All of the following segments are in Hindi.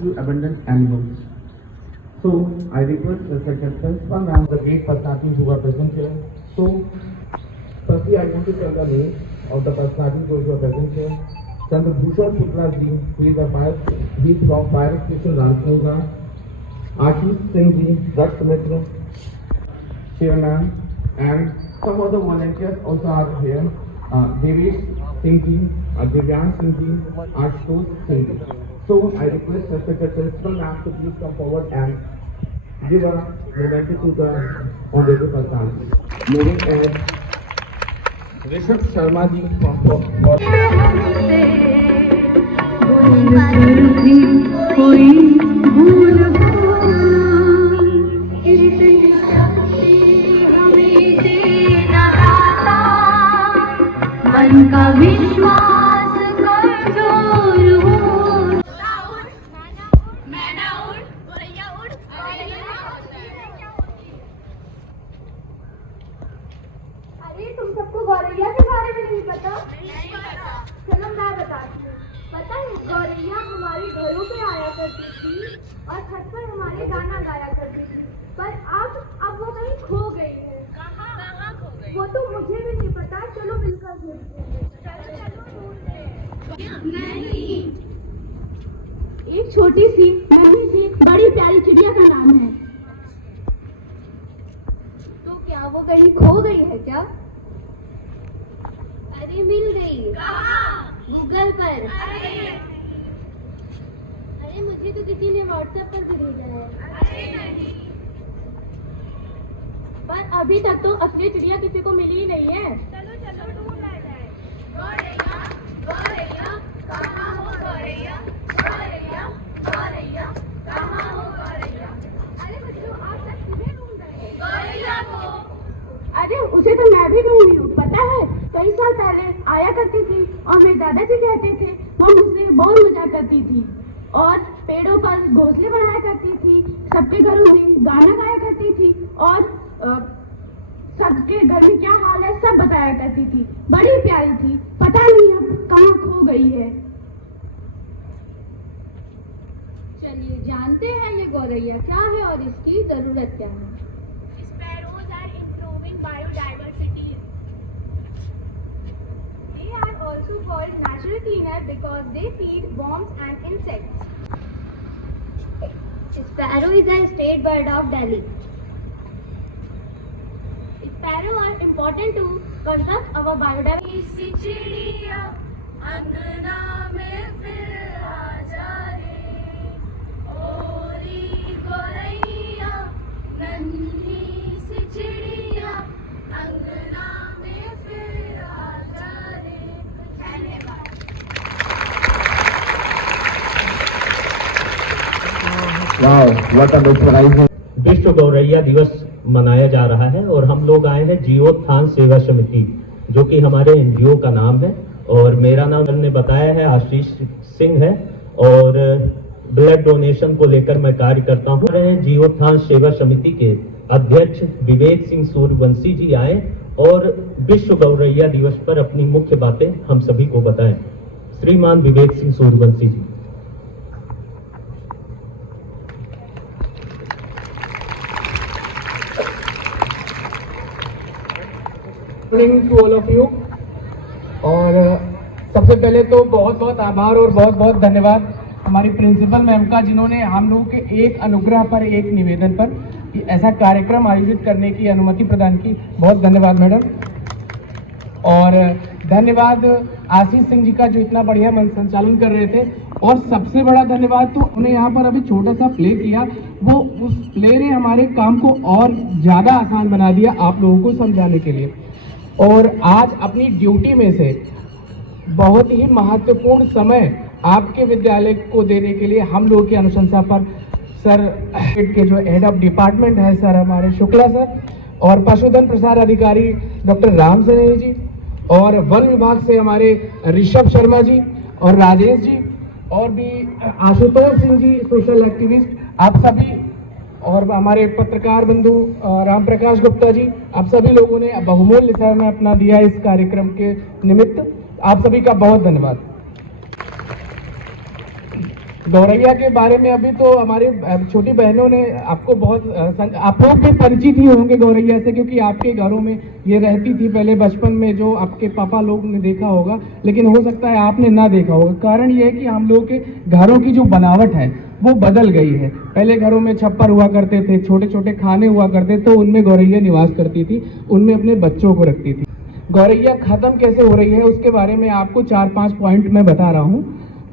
to abandon animals. So I request the secretary from the great personalities who are present here. So firstly, I want to tell the name of the personalities who are present here. Chandrabhushan Shukla ji, he is from Fire Station Ranthambore. Ashish Singh ji, Raksh Mitra, Chairman, and some other volunteers also are here. Devesh Singh ji, Divyang Singh ji, Ashutosh Singh ji. So I request the secretary to please come forward and give a memento to the honorable personalities. Moving ahead, Rishabh Sharma ji मन का विश्वास कमजोर हो। अरे तुम सबको गौरैया के बारे में नहीं पता? चलो मैं बताती हूँ। पता है गौरैया हमारे घरों पे आया करती थी और छत पर हमारे गाना गाया करती थी, पर अब वो कहीं खो गई है। वो तो मुझे भी नहीं पता, चलो मिलकर ढूंढते हैं। एक छोटी सी बड़ी प्यारी चिड़िया का नाम है। तो क्या वो कहीं खो गई है क्या? अरे मिल गई। गूगल पर। अरे मुझे तो किसी ने व्हाट्सएप पर भी भेजा है। पर अभी तक तो असली चिड़िया किसी को मिली ही नहीं है। चलो चलो ढूंढ ला जाए। गौरैया, गौरैया, कहाँ हो गौरैया? गौरैया, गौरैया, कहाँ हो गौरैया? अरे बच्चों, आप सब किसे ढूंढ रहे हैं? गौरैया को। अरे उसे तो मैं भी ढूंढी हूँ। पता है कई साल पहले आया करती थी और मेरे दादाजी कहते थे वो मुझसे बहुत मजाक करती थी और पेड़ों पर घोंसले बनाया करती थी, सबके घरों में गाना गाया करती थी और सबके घर में क्या हाल है सब बताया करती थी। बड़ी प्यारी थी, पता नहीं अब कहाँ खो गई है। चलिए जानते हैं ये गौरैया क्या है और इसकी जरूरत क्या है। Sparrows are improving biodiversity. They are also called natural cleaner because they feed worms and insects. Sparrow is a state bird of Delhi. Sparrows are important to conserve our biodiversity. चिड़िया अंगना में फिर आ जा रे, ओरी गौरैया नन्ही सी चिड़िया अंगना में फिर आ जा रे। धन्यवाद। Wow, what a mesmerizing. विश्व गौरैया दिवस मनाया जा रहा है और हम लोग आए हैं जीवोत्थान सेवा समिति, जो कि हमारे एनजीओ का नाम है और मेरा नाम ने बताया है आशीष सिंह है और ब्लड डोनेशन को लेकर मैं कार्य करता हूँ। जीवोत्थान सेवा समिति के अध्यक्ष विवेक सिंह सूर्यवंशी जी आए और विश्व गौरैया दिवस पर अपनी मुख्य बातें हम सभी को बताएं। श्रीमान Vivek Singh Suryavanshi ji. To all of you. और सबसे पहले तो बहुत बहुत आभार और बहुत बहुत धन्यवाद हमारी प्रिंसिपल मैम का, जिन्होंने हम लोगों के एक अनुग्रह पर, एक निवेदन पर ऐसा कार्यक्रम आयोजित करने की अनुमति प्रदान की। बहुत धन्यवाद मैडम। और धन्यवाद आशीष सिंह जी का, जो इतना बढ़िया मंच संचालन कर रहे थे। और सबसे बड़ा धन्यवाद तो उन्हें यहाँ पर अभी छोटा सा प्ले किया, वो उस प्ले ने हमारे काम को और ज़्यादा आसान बना दिया आप लोगों को समझाने के लिए। और आज अपनी ड्यूटी में से बहुत ही महत्वपूर्ण समय आपके विद्यालय को देने के लिए हम लोगों की अनुशंसा पर सर के जो हेड ऑफ डिपार्टमेंट है सर हमारे शुक्ला सर, और पशुधन प्रसार अधिकारी डॉक्टर राम सनेही जी, और वन विभाग से हमारे ऋषभ शर्मा जी और राजेश जी, और भी आशुतोष सिंह जी सोशल एक्टिविस्ट, आप सभी, और हमारे पत्रकार बंधु राम प्रकाश गुप्ता जी, आप सभी लोगों ने बहुमूल्य समय अपना दिया इस कार्यक्रम के निमित्त। आप सभी का बहुत धन्यवाद। गौरैया के बारे में अभी तो हमारी छोटी बहनों ने आपको आप लोग भी परिचित ही होंगे गौरैया से, क्योंकि आपके घरों में ये रहती थी पहले बचपन में, जो आपके पापा लोग ने देखा होगा, लेकिन हो सकता है आपने ना देखा होगा। कारण ये है कि हम लोग के घरों की जो बनावट है वो बदल गई है। पहले घरों में छप्पर हुआ करते थे, छोटे छोटे खाने हुआ करते, तो उनमें गौरैया निवास करती थी, उनमें अपने बच्चों को रखती थी। गौरैया खत्म कैसे हो रही है उसके बारे में आपको 4-5 पॉइंट मैं बता रहा हूँ।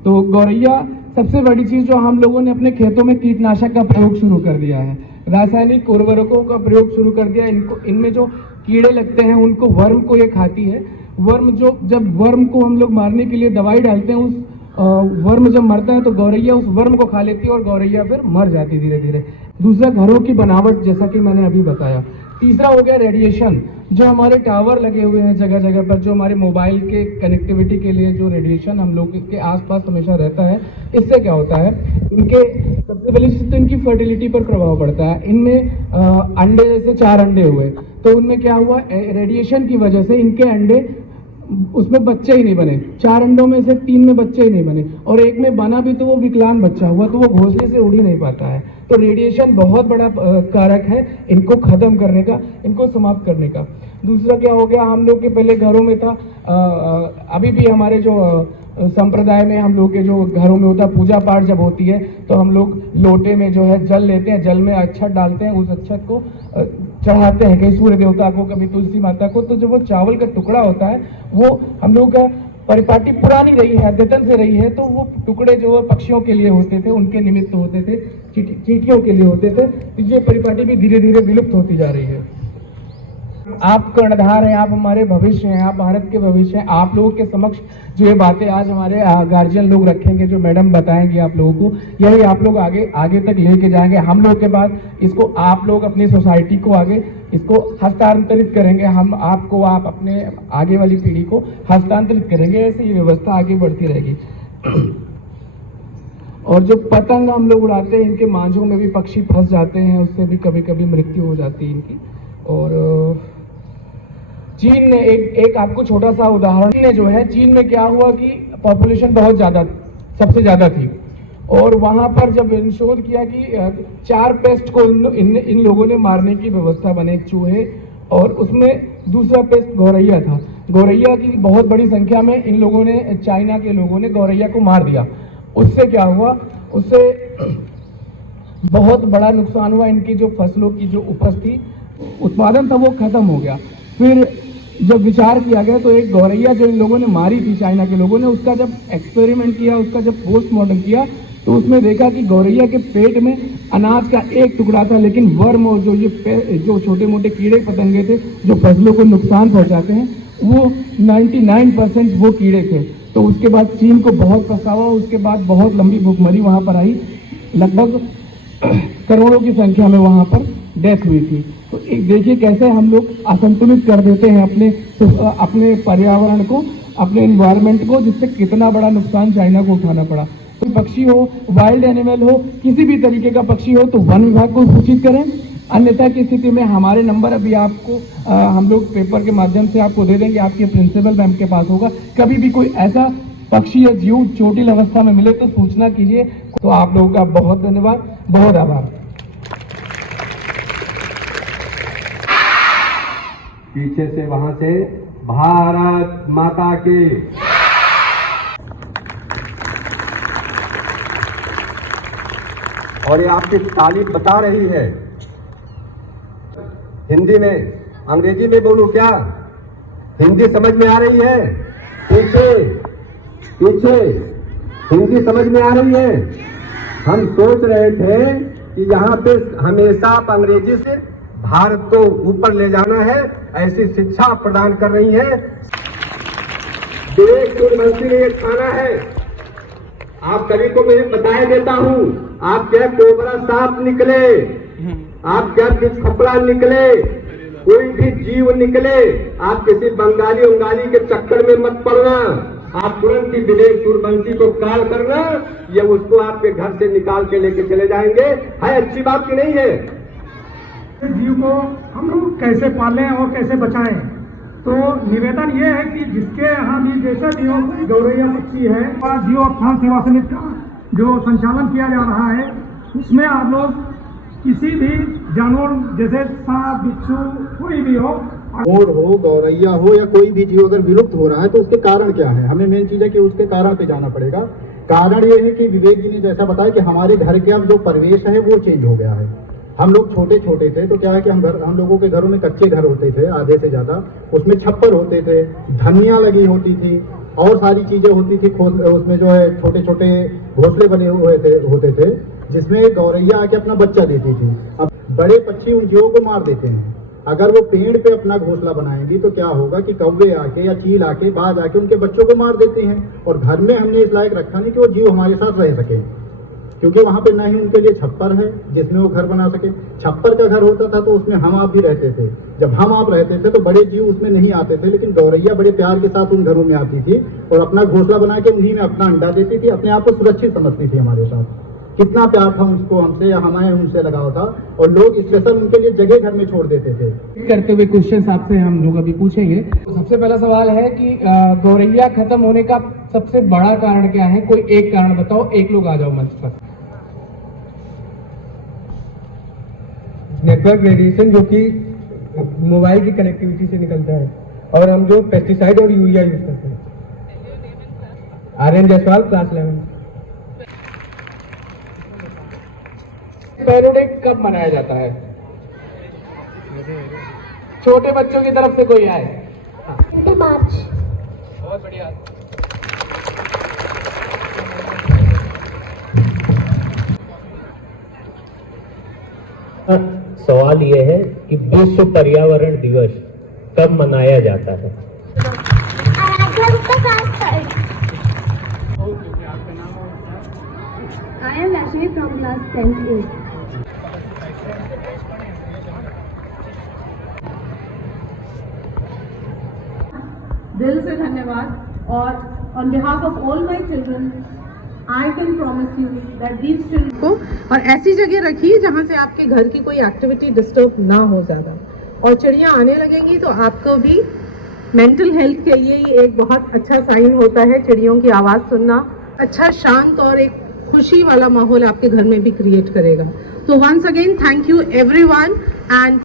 तो गौरैया, सबसे बड़ी चीज जो हम लोगों ने अपने खेतों में कीटनाशक का प्रयोग शुरू कर दिया है, रासायनिक उर्वरकों का प्रयोग शुरू कर दिया। इनमें जो कीड़े लगते हैं उनको, वर्म को ये खाती है। जब वर्म को हम लोग मारने के लिए दवाई डालते हैं, उस वर्म जब मरता है तो गौरैया उस वर्म को खा लेती है और गौरैया फिर मर जाती धीरे धीरे। दूसरा, घरों की बनावट, जैसा कि मैंने अभी बताया। तीसरा हो गया रेडिएशन, जो हमारे टावर लगे हुए हैं जगह जगह पर, जो हमारे मोबाइल के कनेक्टिविटी के लिए जो रेडिएशन हम लोग के आसपास हमेशा रहता है, इससे क्या होता है, इनके सबसे पहली चीज तो इनकी फर्टिलिटी पर प्रभाव पड़ता है। इनमें अंडे, जैसे 4 अंडे हुए, तो उनमें क्या हुआ, रेडिएशन की वजह से इनके अंडे, उसमें बच्चे ही नहीं बने। 4 अंडों में से 3 में बच्चे ही नहीं बने, और एक में बना भी तो वो विकलांग बच्चा हुआ, तो वो घोंसले से उड़ ही नहीं पाता है। तो रेडिएशन बहुत बड़ा कारक है इनको खत्म करने का, इनको समाप्त करने का। दूसरा क्या हो गया, हम लोग के पहले घरों में था, अभी भी हमारे जो संप्रदाय में हम लोग के जो घरों में होता, पूजा पाठ जब होती है तो हम लोग लोटे में जो है जल लेते हैं, जल में अक्षत डालते हैं, उस अक्षत को चढ़ाते हैं, कहीं सूर्य देवता को, कभी तुलसी माता को। तो जो वो चावल का टुकड़ा होता है, वो हम लोग का परिपाटी पुरानी रही है, अद्यतन से रही है, तो वो टुकड़े जो पक्षियों के लिए होते थे, उनके निमित्त होते थे, चींटियों के लिए होते थे। ये परिपाटी भी धीरे धीरे विलुप्त होती जा रही है। आप कर्णधार हैं, आप हमारे भविष्य हैं, आप भारत के भविष्य हैं। आप लोगों के समक्ष जो ये बातें आज हमारे गार्जियन लोग रखेंगे, जो मैडम बताएंगी आप लोगों को, यही आप लोग आगे तक लेके जाएंगे। हम लोग के बाद इसको आप लोग अपनी सोसाइटी को आगे इसको हस्तांतरित करेंगे, हम आपको, आप अपने आगे वाली पीढ़ी को हस्तांतरित करेंगे। ऐसे ये व्यवस्था आगे बढ़ती रहेगी। और जो पतंग हम लोग उड़ाते हैं, इनके मांझों में भी पक्षी फंस जाते हैं, उससे भी कभी कभी मृत्यु हो जाती है इनकी। और चीन ने एक आपको छोटा सा उदाहरण ने जो है, चीन में क्या हुआ कि पॉपुलेशन बहुत ज्यादा, सबसे ज्यादा थी, और वहां पर जब शोध किया कि 4 पेस्ट को इन लोगों ने मारने की व्यवस्था बने, चूहे, और उसमें दूसरा पेस्ट गौरैया था। गौरैया की बहुत बड़ी संख्या में इन लोगों ने, चाइना के लोगों ने गौरैया को मार दिया। उससे क्या हुआ, उससे बहुत बड़ा नुकसान हुआ। इनकी जो फसलों की जो उपज थी, उत्पादन था, वो खत्म हो गया। फिर जब विचार किया गया तो एक गौरैया जो इन लोगों ने मारी थी, चाइना के लोगों ने, उसका जब एक्सपेरिमेंट किया, उसका जब पोस्टमार्टम किया, तो उसमें देखा कि गौरैया के पेट में अनाज का एक टुकड़ा था, लेकिन वर्म और जो छोटे मोटे कीड़े पतंगे थे जो फसलों को नुकसान पहुंचाते हैं, वो 99% वो कीड़े थे। तो उसके बाद चीन को बहुत पछतावा, उसके बाद बहुत लंबी भूखमरी वहां पर आई, लगभग करोड़ों की संख्या में वहां पर डेथ हुई थी। तो एक देखिए कैसे हम लोग असंतुलित कर देते हैं अपने पर्यावरण को, अपने एनवायरनमेंट को, जिससे कितना बड़ा नुकसान चाइना को उठाना पड़ा। कोई पक्षी हो, वाइल्ड एनिमल हो, किसी भी तरीके का पक्षी हो, तो वन विभाग को सूचित करें। अन्यथा की स्थिति में हमारे नंबर अभी आपको हम लोग पेपर के माध्यम से आपको दे देंगे, आपके प्रिंसिपल मैम के पास होगा। कभी भी कोई ऐसा पक्षी या जीव चोटिल अवस्था में मिले तो सूचना कीजिए। तो आप लोगों का बहुत धन्यवाद, बहुत आभार। पीछे से, वहां से, भारत माता की। और ये आपकी तारीफ बता रही है। हिंदी में, अंग्रेजी में बोलूं क्या? हिंदी समझ में आ रही है? पीछे पीछे हिंदी समझ में आ रही है? हम सोच रहे थे कि यहाँ पे हमेशा आप अंग्रेजी से भारत को ऊपर ले जाना है, ऐसी शिक्षा प्रदान कर रही है। विवेक सूर्यवंशी ने एक खाना है, आप सभी को मैं बताया देता हूँ। आप क्या कोबरा सांप निकले, आप क्या खपड़ा निकले, कोई भी जीव निकले, आप किसी बंगाली के चक्कर में मत पड़ना। आप तुरंत ही विवेक सूर्यवंशी को कॉल करना, ये उसको आपके घर से निकाल के लेके चले जाएंगे। है अच्छी बात की नहीं है? जीव को हम लोग कैसे पालें और कैसे बचाएं। तो निवेदन ये है कि जिसके यहाँ भी जैसा भी हो, गौरैया पक्षी है, जियो उत्थान सेवा समिति का जो संचालन किया जा रहा है उसमें आप लोग किसी भी जानवर जैसे सांप बिच्छू कोई भी हो, मोर हो, गौरैया हो या कोई भी जीव अगर विलुप्त हो रहा है तो उसके कारण क्या है, हमें मेन चीज है कि उसके कारण पे जाना पड़ेगा। कारण ये है कि विवेक जी ने जैसा बताया कि हमारे घर के अब जो परिवेश है वो चेंज हो गया है। हम लोग छोटे छोटे थे तो क्या है कि हम लोगों के घरों में कच्चे घर होते थे आधे से ज्यादा, उसमें छप्पर होते थे, धनिया लगी होती थी और सारी चीजें होती थी, उसमें जो है छोटे छोटे घोंसले बने हुए होते थे जिसमें गौरैया आके अपना बच्चा देती थी। अब बड़े पक्षी उन जीवों को मार देते हैं। अगर वो पेड़ पे अपना घोंसला बनाएंगी तो क्या होगा कि कौवे आके या चील आके बाज आके उनके बच्चों को मार देते हैं। और घर में हमने इस लायक रखा नहीं कि वो जीव हमारे साथ रह सके, क्योंकि वहां पे ना ही उनके लिए छप्पर है जिसमें वो घर बना सके। छप्पर का घर होता था तो उसमें हम आप भी रहते थे। जब हम आप रहते थे तो बड़े जीव उसमें नहीं आते थे, लेकिन गौरैया बड़े प्यार के साथ उन घरों में आती थी और अपना घोंसला बना के उन्हीं में अपना अंडा देती थी, अपने आप को सुरक्षित समझती थी हमारे साथ। कितना प्यार था उसको हमसे या हमारे उनसे लगाव था, और लोग स्पेशल उनके लिए जगह घर में छोड़ देते थे। करते हुए क्वेश्चन आपसे हम लोग अभी पूछेंगे। तो सबसे पहला सवाल है कि गौरैया खत्म होने का सबसे बड़ा कारण क्या है? कोई एक कारण बताओ, एक लोग आ जाओ मंच पर। नेटवर्क रेडिएशन जो कि मोबाइल की कनेक्टिविटी से निकलता है, और हम जो पेस्टिसाइड और यूरिया यूज करते हैं। आर्यन जायसवाल, क्लास 11। पैरो डे कब मनाया जाता है? छोटे बच्चों की तरफ से कोई आए? मार्च। बहुत बढ़िया। सवाल ये है कि विश्व पर्यावरण दिवस कब मनाया जाता है? I am Rashmi from class 10A. दिल से धन्यवाद। और on behalf of all my children I can promise you that these children को और ऐसी जगह रखिए जहाँ से आपके घर की कोई एक्टिविटी डिस्टर्ब ना हो ज़्यादा। और चिड़िया आने लगेंगी तो आपको भी मेंटल हेल्थ के लिए ये एक बहुत अच्छा साइन होता है चिड़ियों की आवाज़ सुनना। अच्छा शांत और एक खुशी वाला माहौल आपके घर में भी क्रिएट करेगा। तो once again thank you everyone and